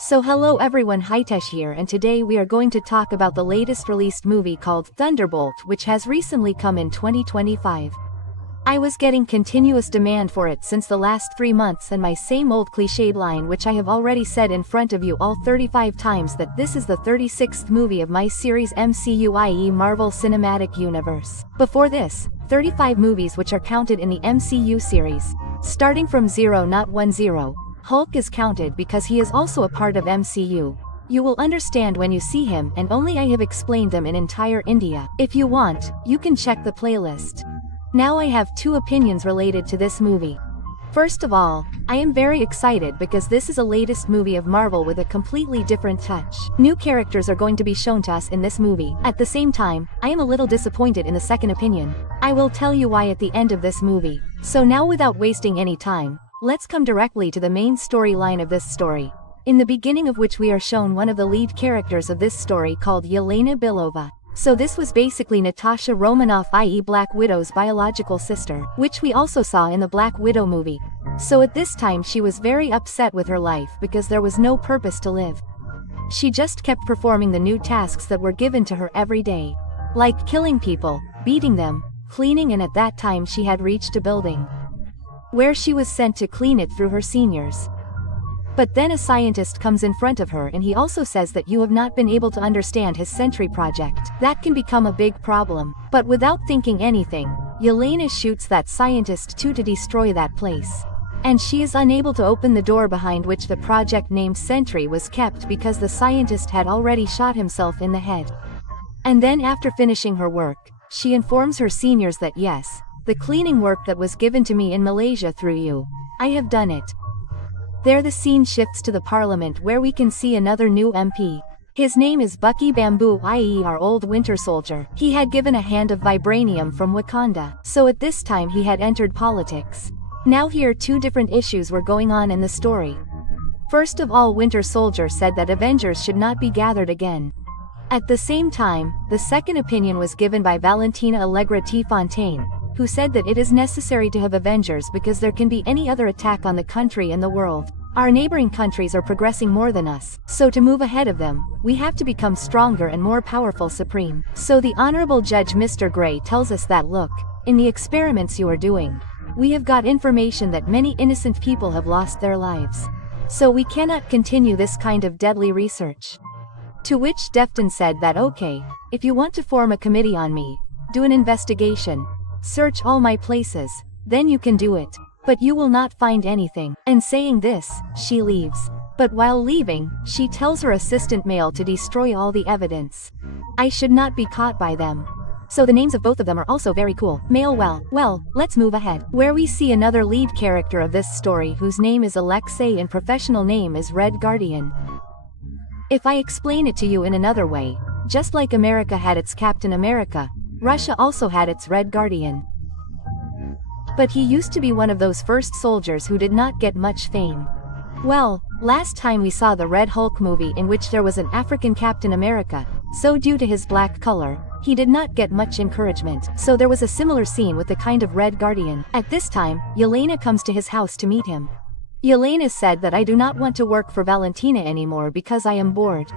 So hello everyone, Hitesh here, and today we are going to talk about the latest released movie called Thunderbolt, which has recently come in 2025. I was getting continuous demand for it since the last 3 months, and my same old cliched line, which I have already said in front of you all 35 times, that this is the 36th movie of my series MCU, i.e. Marvel Cinematic Universe. Before this, 35 movies which are counted in the MCU series. Starting from 0, not 10. Hulk is counted because he is also a part of MCU. You will understand when you see him, and only I have explained them in entire India. If you want, you can check the playlist. Now I have 2 opinions related to this movie. First of all, I am very excited because this is a latest movie of Marvel with a completely different touch. New characters are going to be shown to us in this movie. At the same time, I am a little disappointed in the second opinion. I will tell you why at the end of this movie. So now, without wasting any time, let's come directly to the main storyline of this story, in the beginning of which we are shown one of the lead characters of this story called Yelena Belova. So this was basically Natasha Romanoff, i.e. Black Widow's biological sister, which we also saw in the Black Widow movie. So at this time she was very upset with her life because there was no purpose to live. She just kept performing the new tasks that were given to her every day, like killing people, beating them, cleaning, and at that time she had reached a building where she was sent to clean it through her seniors. But then a scientist comes in front of her, and he also says that you have not been able to understand his Sentry project. That can become a big problem. But without thinking anything, Yelena shoots that scientist too to destroy that place. And she is unable to open the door behind which the project named Sentry was kept because the scientist had already shot himself in the head. And then after finishing her work, she informs her seniors that yes, the cleaning work that was given to me in Malaysia through you, I have done it. There the scene shifts to the Parliament, where we can see another new MP. His name is Bucky Bamboo, i.e. our old winter soldier. He had given a hand of vibranium from Wakanda, so at this time he had entered politics. Now here 2 different issues were going on in the story. First of all, Winter Soldier said that Avengers should not be gathered again. At the same time, the second opinion was given by Valentina Allegra T. Fontaine, who said that it is necessary to have Avengers because there can be any other attack on the country and the world. Our neighboring countries are progressing more than us, so to move ahead of them, we have to become stronger and more powerful supreme. So the Honorable Judge Mr. Gray tells us that look, in the experiments you are doing, we have got information that many innocent people have lost their lives. So we cannot continue this kind of deadly research. To which Defton said that okay, if you want to form a committee on me, do an investigation, search all my places, then you can do it, but you will not find anything. And saying this, she leaves. But while leaving, she tells her assistant male to destroy all the evidence. I should not be caught by them. So the names of both of them are also very cool. Male. Well, let's move ahead, where we see another lead character of this story whose name is Alexei and professional name is Red Guardian. If I explain it to you in another way, just like America had its Captain America, Russia also had its Red Guardian. But he used to be one of those first soldiers who did not get much fame. Well, last time we saw the Red Hulk movie in which there was an African Captain America, so due to his black color, he did not get much encouragement. So there was a similar scene with the kind of Red Guardian. At this time, Yelena comes to his house to meet him. Yelena said that I do not want to work for Valentina anymore because I am bored.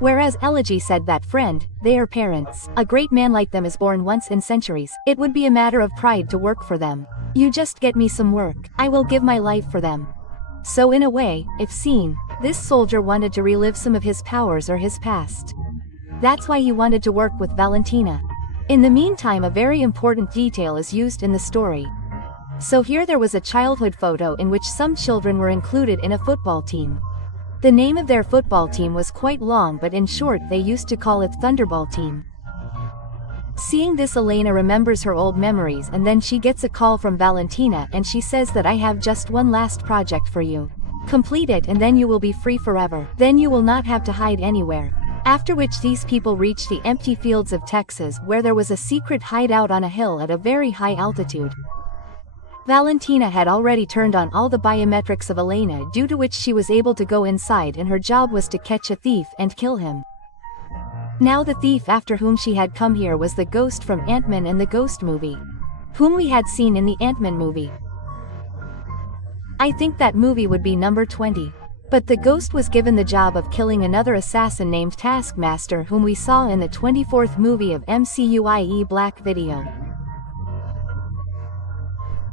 Whereas Elegy said that friend, they are parents. A great man like them is born once in centuries. It would be a matter of pride to work for them. You just get me some work, I will give my life for them. So in a way, if seen, this soldier wanted to relive some of his powers or his past. That's why he wanted to work with Valentina. In the meantime, a very important detail is used in the story. So here there was a childhood photo in which some children were included in a football team. The name of their football team was quite long, but in short they used to call it Thunderbolt Team. Seeing this, Elena remembers her old memories, and then she gets a call from Valentina and she says that I have just one last project for you. Complete it and then you will be free forever. Then you will not have to hide anywhere. After which these people reach the empty fields of Texas, where there was a secret hideout on a hill at a very high altitude. Valentina had already turned on all the biometrics of Elena, due to which she was able to go inside, and her job was to catch a thief and kill him. Now the thief after whom she had come here was the ghost from Ant-Man and the Ghost movie, whom we had seen in the Ant-Man movie. I think that movie would be number 20. But the ghost was given the job of killing another assassin named Taskmaster, whom we saw in the 24th movie of MCU, i.e. Black Video.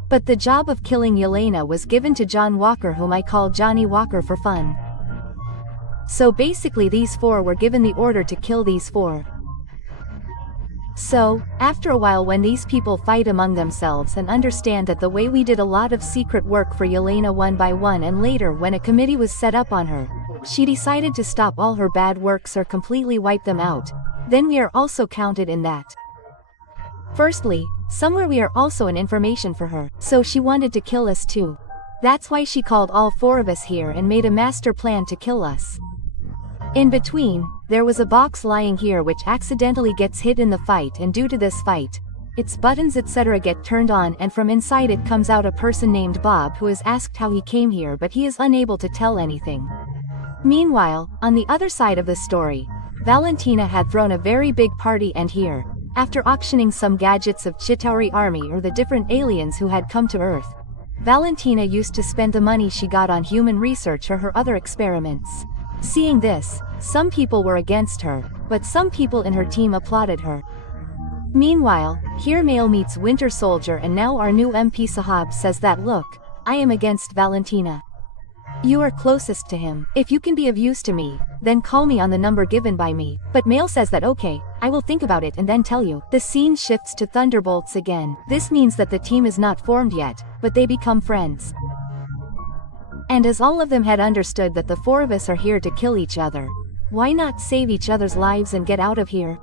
But the job of killing Yelena was given to John Walker, whom I call Johnny Walker for fun. So basically these four were given the order to kill these four. So, after a while, when these people fight among themselves and understand that the way we did a lot of secret work for Yelena one by one, and later when a committee was set up on her, she decided to stop all her bad works or completely wipe them out, then we are also counted in that. Firstly, somewhere we are also an information for her, so she wanted to kill us too. That's why she called all four of us here and made a master plan to kill us. In between, there was a box lying here which accidentally gets hit in the fight, and due to this fight, its buttons etc. get turned on, and from inside it comes out a person named Bob who is asked how he came here, but he is unable to tell anything. Meanwhile, on the other side of the story, Valentina had thrown a very big party, and here, after auctioning some gadgets of Chitauri army or the different aliens who had come to Earth, Valentina used to spend the money she got on human research or her other experiments. Seeing this, some people were against her, but some people in her team applauded her. Meanwhile, here Mail meets Winter Soldier, and now our new MP Sahab says that, look, I am against Valentina. You are closest to him. If you can be of use to me, then call me on the number given by me. But Mail says that okay, I will think about it and then tell you. The scene shifts to Thunderbolts again. This means that the team is not formed yet, but they become friends. And as all of them had understood that the four of us are here to kill each other, why not save each other's lives and get out of here?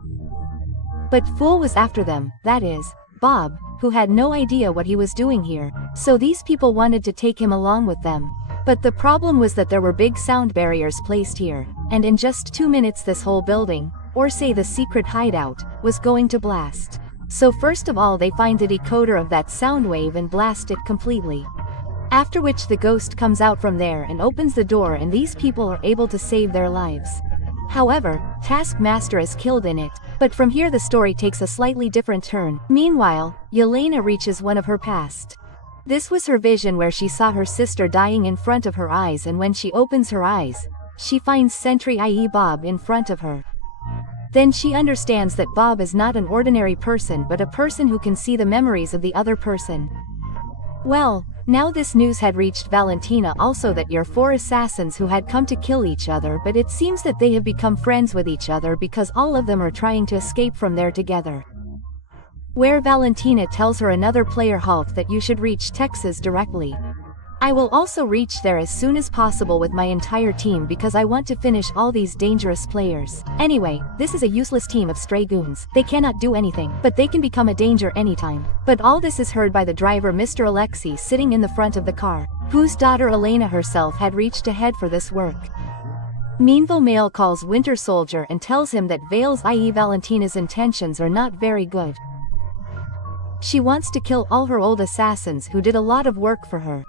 But Fool was after them, that is, Bob, who had no idea what he was doing here, so these people wanted to take him along with them. But the problem was that there were big sound barriers placed here, and in just 2 minutes this whole building, or say the secret hideout, was going to blast. So first of all they find the decoder of that sound wave and blast it completely. After which the ghost comes out from there and opens the door, and these people are able to save their lives. However, Taskmaster is killed in it, but from here the story takes a slightly different turn. Meanwhile, Yelena reaches one of her past. This was her vision where she saw her sister dying in front of her eyes, and when she opens her eyes, she finds Sentry, i.e. Bob, in front of her. Then she understands that Bob is not an ordinary person but a person who can see the memories of the other person. Well, now this news had reached Valentina also, that your four assassins who had come to kill each other, but it seems that they have become friends with each other because all of them are trying to escape from there together. Where Valentina tells her another player Hulk that you should reach Texas directly. I will also reach there as soon as possible with my entire team because I want to finish all these dangerous players. Anyway, this is a useless team of stray goons. They cannot do anything, but they can become a danger anytime. But all this is heard by the driver Mr. Alexei sitting in the front of the car, whose daughter Elena herself had reached ahead for this work. Meanwhile, Mail calls Winter Soldier and tells him that Vale's, i.e. Valentina's, intentions are not very good. She wants to kill all her old assassins who did a lot of work for her.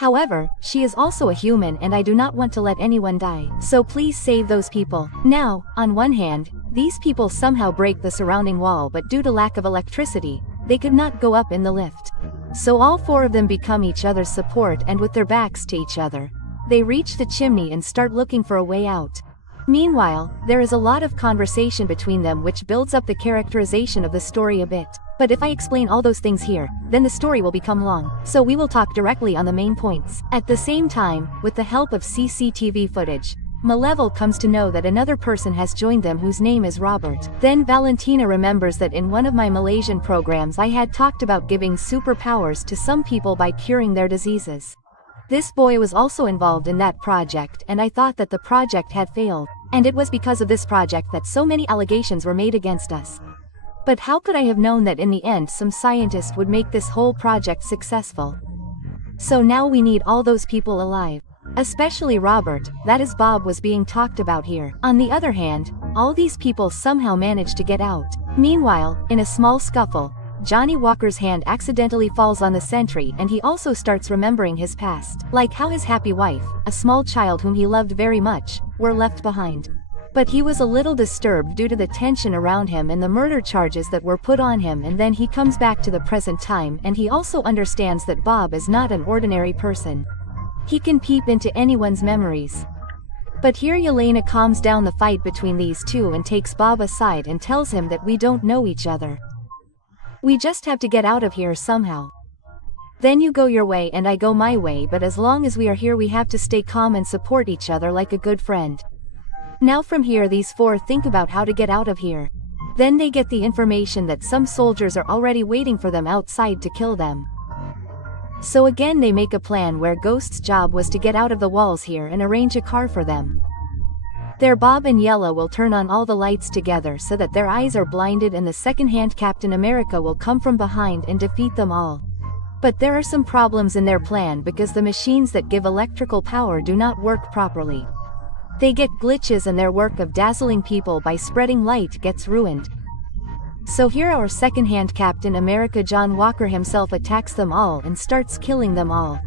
However, she is also a human and I do not want to let anyone die, so please save those people. Now, on one hand, these people somehow break the surrounding wall, but due to lack of electricity, they could not go up in the lift. So all four of them become each other's support, and with their backs to each other, they reach the chimney and start looking for a way out. Meanwhile, there is a lot of conversation between them which builds up the characterization of the story a bit. But if I explain all those things here, then the story will become long, so we will talk directly on the main points. At the same time, with the help of CCTV footage, Malevel comes to know that another person has joined them whose name is Robert. Then Valentina remembers that in one of my Malaysian programs I had talked about giving superpowers to some people by curing their diseases. This boy was also involved in that project, and I thought that the project had failed, and it was because of this project that so many allegations were made against us. But how could I have known that in the end some scientist would make this whole project successful? So now we need all those people alive. Especially Robert, that is Bob, was being talked about here. On the other hand, all these people somehow managed to get out. Meanwhile, in a small scuffle, Johnny Walker's hand accidentally falls on the sentry and he also starts remembering his past. Like how his happy wife, a small child whom he loved very much, were left behind. But he was a little disturbed due to the tension around him and the murder charges that were put on him, and then he comes back to the present time and he also understands that Bob is not an ordinary person. He can peep into anyone's memories. But here Yelena calms down the fight between these two and takes Bob aside and tells him that we don't know each other. We just have to get out of here somehow. Then you go your way and I go my way, but as long as we are here we have to stay calm and support each other like a good friend. Now from here these four think about how to get out of here. Then they get the information that some soldiers are already waiting for them outside to kill them. So again they make a plan where Ghost's job was to get out of the walls here and arrange a car for them. There Bob and Yella will turn on all the lights together so that their eyes are blinded, and the second-hand Captain America will come from behind and defeat them all. But there are some problems in their plan because the machines that give electrical power do not work properly. They get glitches and their work of dazzling people by spreading light gets ruined. So here our second-hand Captain America John Walker himself attacks them all and starts killing them all.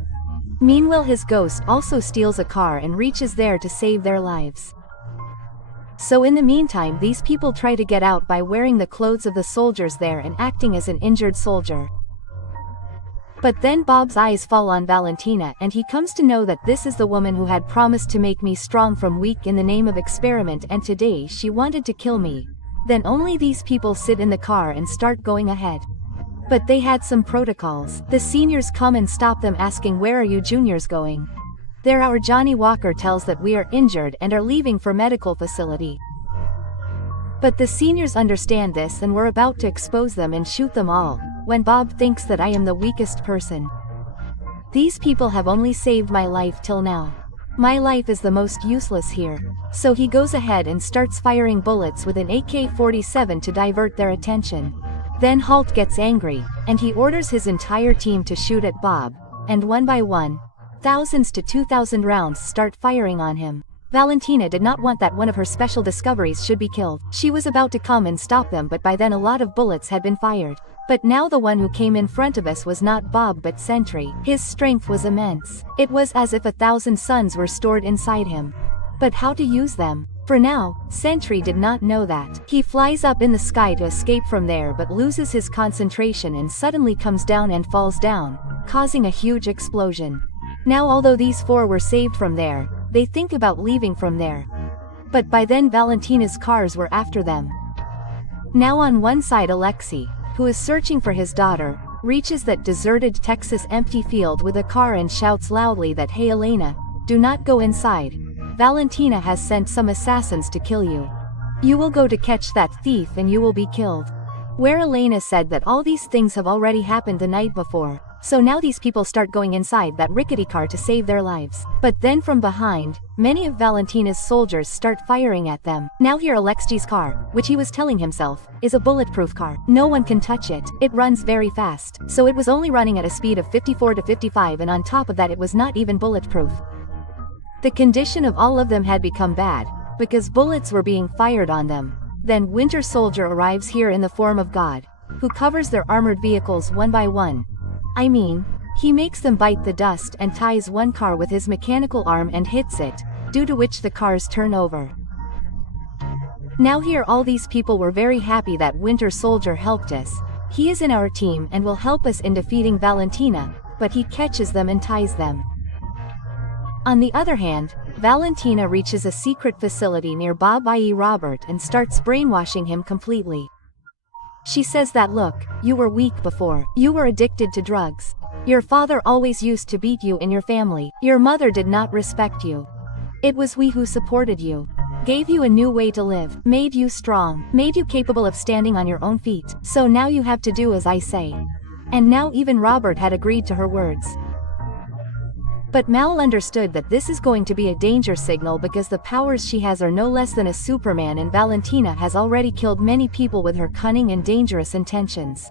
Meanwhile his ghost also steals a car and reaches there to save their lives. So in the meantime these people try to get out by wearing the clothes of the soldiers there and acting as an injured soldier. But then Bob's eyes fall on Valentina and he comes to know that this is the woman who had promised to make me strong from weak in the name of experiment, and today she wanted to kill me. Then only these people sit in the car and start going ahead. But they had some protocols. The seniors come and stop them asking, "Where are you juniors going?" There our Johnny Walker tells that we are injured and are leaving for medical facility. But the seniors understand this and were about to expose them and shoot them all, when Bob thinks that I am the weakest person. These people have only saved my life till now. My life is the most useless here. So he goes ahead and starts firing bullets with an AK-47 to divert their attention. Then Hulk gets angry, and he orders his entire team to shoot at Bob, and one by one, thousands to 2,000 rounds start firing on him. Valentina did not want that one of her special discoveries should be killed. She was about to come and stop them, but by then a lot of bullets had been fired. But now the one who came in front of us was not Bob but Sentry. His strength was immense. It was as if 1,000 suns were stored inside him. But how to use them? For now, Sentry did not know that. He flies up in the sky to escape from there but loses his concentration and suddenly comes down and falls down, causing a huge explosion. Now although these four were saved from there, they think about leaving from there. But by then Valentina's cars were after them. Now on one side Alexei, who is searching for his daughter, reaches that deserted Texas empty field with a car and shouts loudly that, "Hey Elena, do not go inside. Valentina has sent some assassins to kill you. You will go to catch that thief and you will be killed." Where Elena said that all these things have already happened the night before. So now these people start going inside that rickety car to save their lives. But then from behind, many of Valentina's soldiers start firing at them. Now here Alexei's car, which he was telling himself, is a bulletproof car. No one can touch it. It runs very fast. So it was only running at a speed of 54 to 55, and on top of that it was not even bulletproof. The condition of all of them had become bad, because bullets were being fired on them. Then Winter Soldier arrives here in the form of God, who covers their armored vehicles one by one. I mean, he makes them bite the dust and ties one car with his mechanical arm and hits it, due to which the cars turn over. Now here all these people were very happy that Winter Soldier helped us. He is in our team and will help us in defeating Valentina, but he catches them and ties them. On the other hand, Valentina reaches a secret facility near Bob, i.e. Robert, and starts brainwashing him completely. She says that, "Look, you were weak before. You were addicted to drugs. Your father always used to beat you in your family. Your mother did not respect you. It was we who supported you, gave you a new way to live, made you strong, made you capable of standing on your own feet. So now you have to do as I say." And now even Robert had agreed to her words. But Mal understood that this is going to be a danger signal because the powers she has are no less than a Superman, and Valentina has already killed many people with her cunning and dangerous intentions.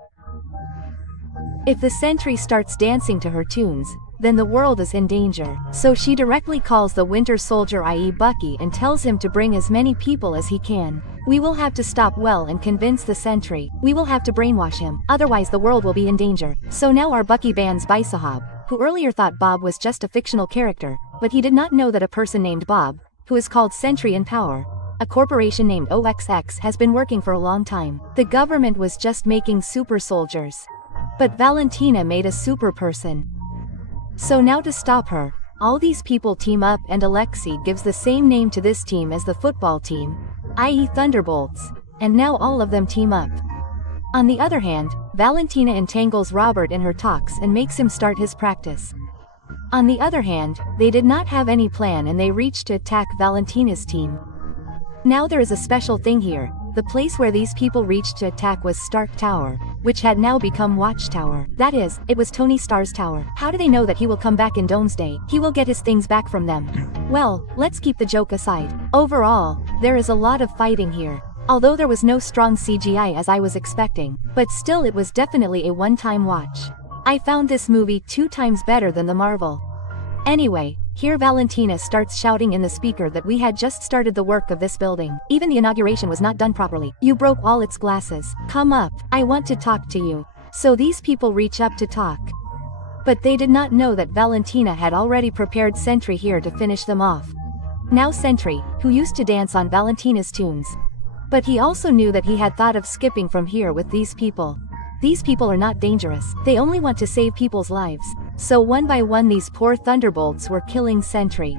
If the Sentry starts dancing to her tunes, then the world is in danger. So she directly calls the Winter Soldier, i.e. Bucky, and tells him to bring as many people as he can. "We will have to stop well and convince the Sentry. We will have to brainwash him, otherwise the world will be in danger." So now our Bucky bans Bisahab, who earlier thought Bob was just a fictional character, but he did not know that a person named Bob, who is called Sentry in Power, a corporation named OXX, has been working for a long time. The government was just making super soldiers. But Valentina made a super person. So now to stop her, all these people team up and Alexei gives the same name to this team as the football team, i.e. Thunderbolts, and now all of them team up. On the other hand, Valentina entangles Robert in her talks and makes him start his practice. On the other hand, they did not have any plan and they reached to attack Valentina's team. Now there is a special thing here. The place where these people reached to attack was Stark Tower, which had now become Watchtower. That is, it was Tony Stark's tower. How do they know that he will come back in Doomsday? He will get his things back from them. Well, let's keep the joke aside. Overall, there is a lot of fighting here. Although there was no strong CGI as I was expecting, but still it was definitely a one-time watch. I found this movie 2 times better than the Marvel. Anyway, here Valentina starts shouting in the speaker that we had just started the work of this building. Even the inauguration was not done properly. You broke all its glasses. Come up, I want to talk to you. So these people reach up to talk. But they did not know that Valentina had already prepared Sentry here to finish them off. Now Sentry, who used to dance on Valentina's tunes. But he also knew that he had thought of skipping from here with these people. These people are not dangerous, they only want to save people's lives. So one by one these poor Thunderbolts were killing Sentry.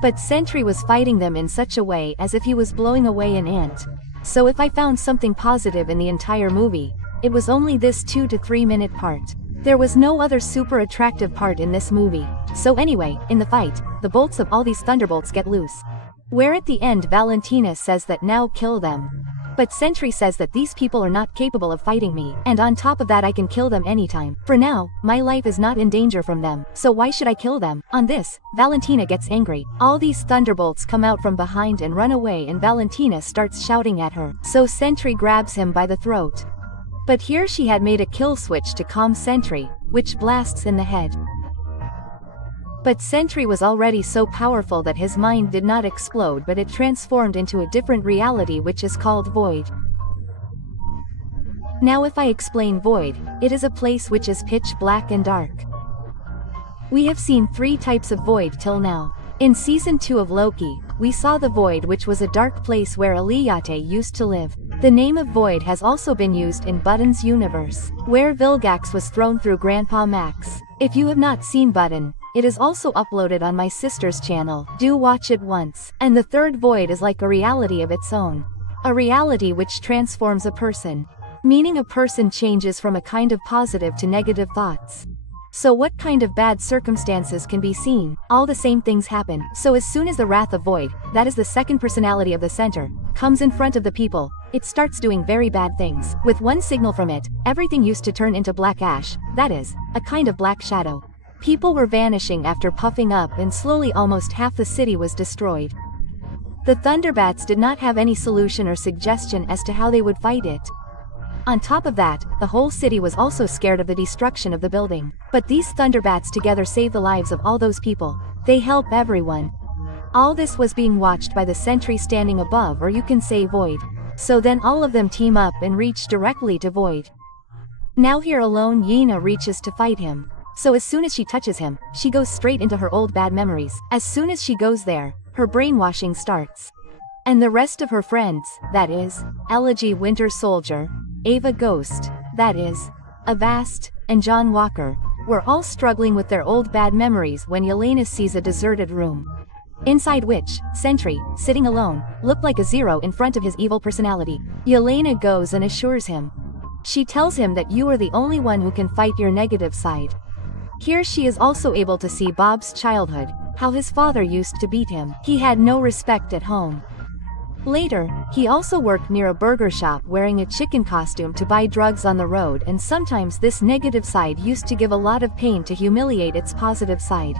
But Sentry was fighting them in such a way as if he was blowing away an ant. So if I found something positive in the entire movie, it was only this 2 to 3 minute part. There was no other super attractive part in this movie. So anyway, in the fight, the bolts of all these Thunderbolts get loose. Where at the end Valentina says that now kill them. But Sentry says that these people are not capable of fighting me, and on top of that I can kill them anytime. For now, my life is not in danger from them, so why should I kill them? On this, Valentina gets angry. All these Thunderbolts come out from behind and run away and Valentina starts shouting at her. So Sentry grabs him by the throat. But here she had made a kill switch to calm Sentry, which blasts in the head. But Sentry was already so powerful that his mind did not explode but it transformed into a different reality which is called Void. Now if I explain Void, it is a place which is pitch black and dark. We have seen 3 types of Void till now. In season 2 of Loki, we saw the Void which was a dark place where Eliate used to live. The name of Void has also been used in Button's universe, where Vilgax was thrown through Grandpa Max. If you have not seen Button, it is also uploaded on my sister's channel. Do watch it once. And the third Void is like a reality of its own. A reality which transforms a person. Meaning a person changes from a kind of positive to negative thoughts. So what kind of bad circumstances can be seen? All the same things happen. So as soon as the Wrath of Void, that is the second personality of the center, comes in front of the people, it starts doing very bad things. With one signal from it, everything used to turn into black ash, that is, a kind of black shadow. People were vanishing after puffing up and slowly almost half the city was destroyed. The Thunderbats did not have any solution or suggestion as to how they would fight it. On top of that, the whole city was also scared of the destruction of the building. But these Thunderbats together save the lives of all those people. They help everyone. All this was being watched by the Sentry standing above, or you can say Void. So then all of them team up and reach directly to Void. Now here alone Yena reaches to fight him. So as soon as she touches him, she goes straight into her old bad memories. As soon as she goes there, her brainwashing starts. And the rest of her friends, that is, Elegy Winter Soldier, Ava Ghost, that is, Avast, and John Walker, were all struggling with their old bad memories when Yelena sees a deserted room. Inside which, Sentry, sitting alone, looked like a zero in front of his evil personality. Yelena goes and assures him. She tells him that you are the only one who can fight your negative side. Here she is also able to see Bob's childhood, how his father used to beat him. He had no respect at home. Later, he also worked near a burger shop wearing a chicken costume to buy drugs on the road, and sometimes this negative side used to give a lot of pain to humiliate its positive side.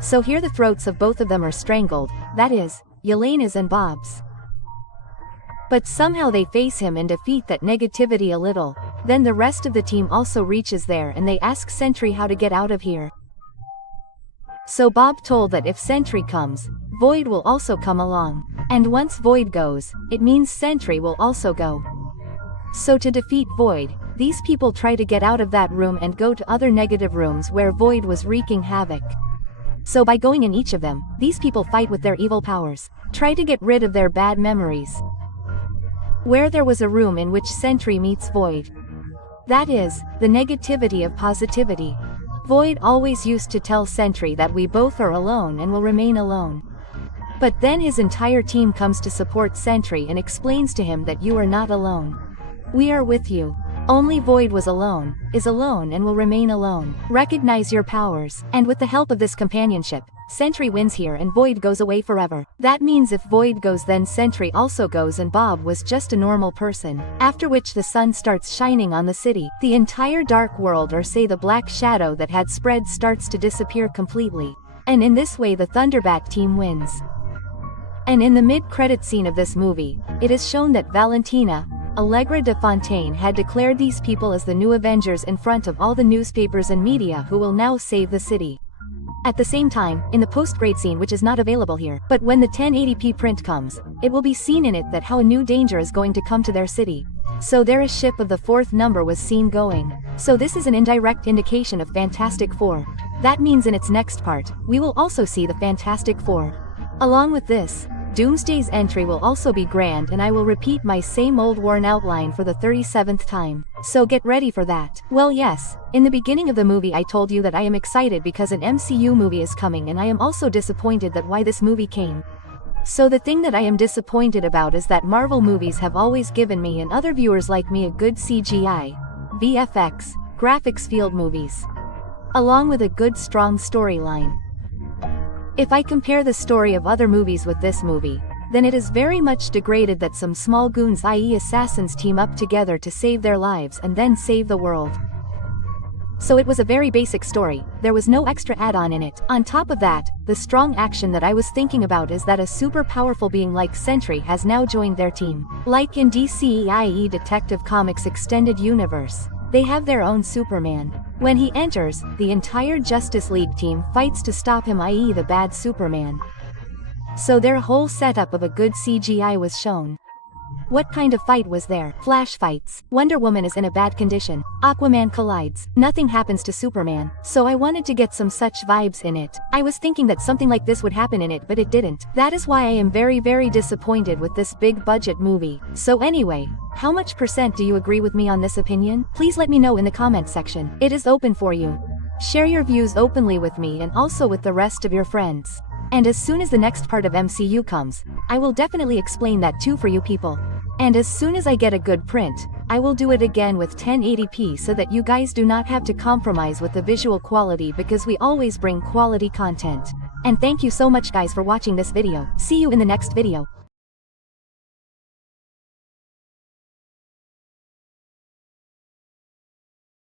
So here the throats of both of them are strangled, that is, Yelena's and Bob's. But somehow they face him and defeat that negativity a little. Then the rest of the team also reaches there and they ask Sentry how to get out of here. So Bob told that if Sentry comes, Void will also come along. And once Void goes, it means Sentry will also go. So to defeat Void, these people try to get out of that room and go to other negative rooms where Void was wreaking havoc. So by going in each of them, these people fight with their evil powers, try to get rid of their bad memories. Where there was a room in which Sentry meets Void. That is, the negativity of positivity. Void always used to tell Sentry that we both are alone and will remain alone. But then his entire team comes to support Sentry and explains to him that you are not alone. We are with you. Only Void was alone, is alone and will remain alone. Recognize your powers. And with the help of this companionship, Sentry wins here and Void goes away forever. That means if Void goes then Sentry also goes and Bob was just a normal person. After which the sun starts shining on the city. The entire dark world, or say the black shadow that had spread, starts to disappear completely. And in this way the Thunderbat team wins. And in the mid-credit scene of this movie, it is shown that Valentina, Allegra de Fontaine, had declared these people as the new Avengers in front of all the newspapers and media who will now save the city. At the same time, in the post-grade scene, which is not available here, but when the 1080p print comes, it will be seen in it that how a new danger is going to come to their city. So there a ship of the 4th number was seen going. So this is an indirect indication of Fantastic Four. That means in its next part, we will also see the Fantastic Four. Along with this, Doomsday's entry will also be grand, and I will repeat my same old worn outline for the 37th time. So get ready for that. Well, yes, in the beginning of the movie I told you that I am excited because an MCU movie is coming, and I am also disappointed that why this movie came. So the thing that I am disappointed about is that Marvel movies have always given me and other viewers like me a good CGI, VFX, graphics field movies, along with a good strong storyline. If I compare the story of other movies with this movie, then it is very much degraded that some small goons, i.e. assassins, team up together to save their lives and then save the world. So it was a very basic story, there was no extra add-on in it. On top of that, the strong action that I was thinking about is that a super powerful being like Sentry has now joined their team. Like in DC, i.e. Detective Comics Extended Universe, they have their own Superman. When he enters, the entire Justice League team fights to stop him, i.e. the bad Superman. So their whole setup of a good CGI was shown. What kind of fight was there? Flash fights. Wonder Woman is in a bad condition. Aquaman collides. Nothing happens to Superman. So I wanted to get some such vibes in it. I was thinking that something like this would happen in it, but it didn't. That is why I am very disappointed with this big budget movie. So anyway, how much % do you agree with me on this opinion? Please let me know in the comments section. It is open for you. Share your views openly with me and also with the rest of your friends. And as soon as the next part of MCU comes, I will definitely explain that too for you people. And as soon as I get a good print, I will do it again with 1080p so that you guys do not have to compromise with the visual quality, because we always bring quality content. And thank you so much guys for watching this video. See you in the next video.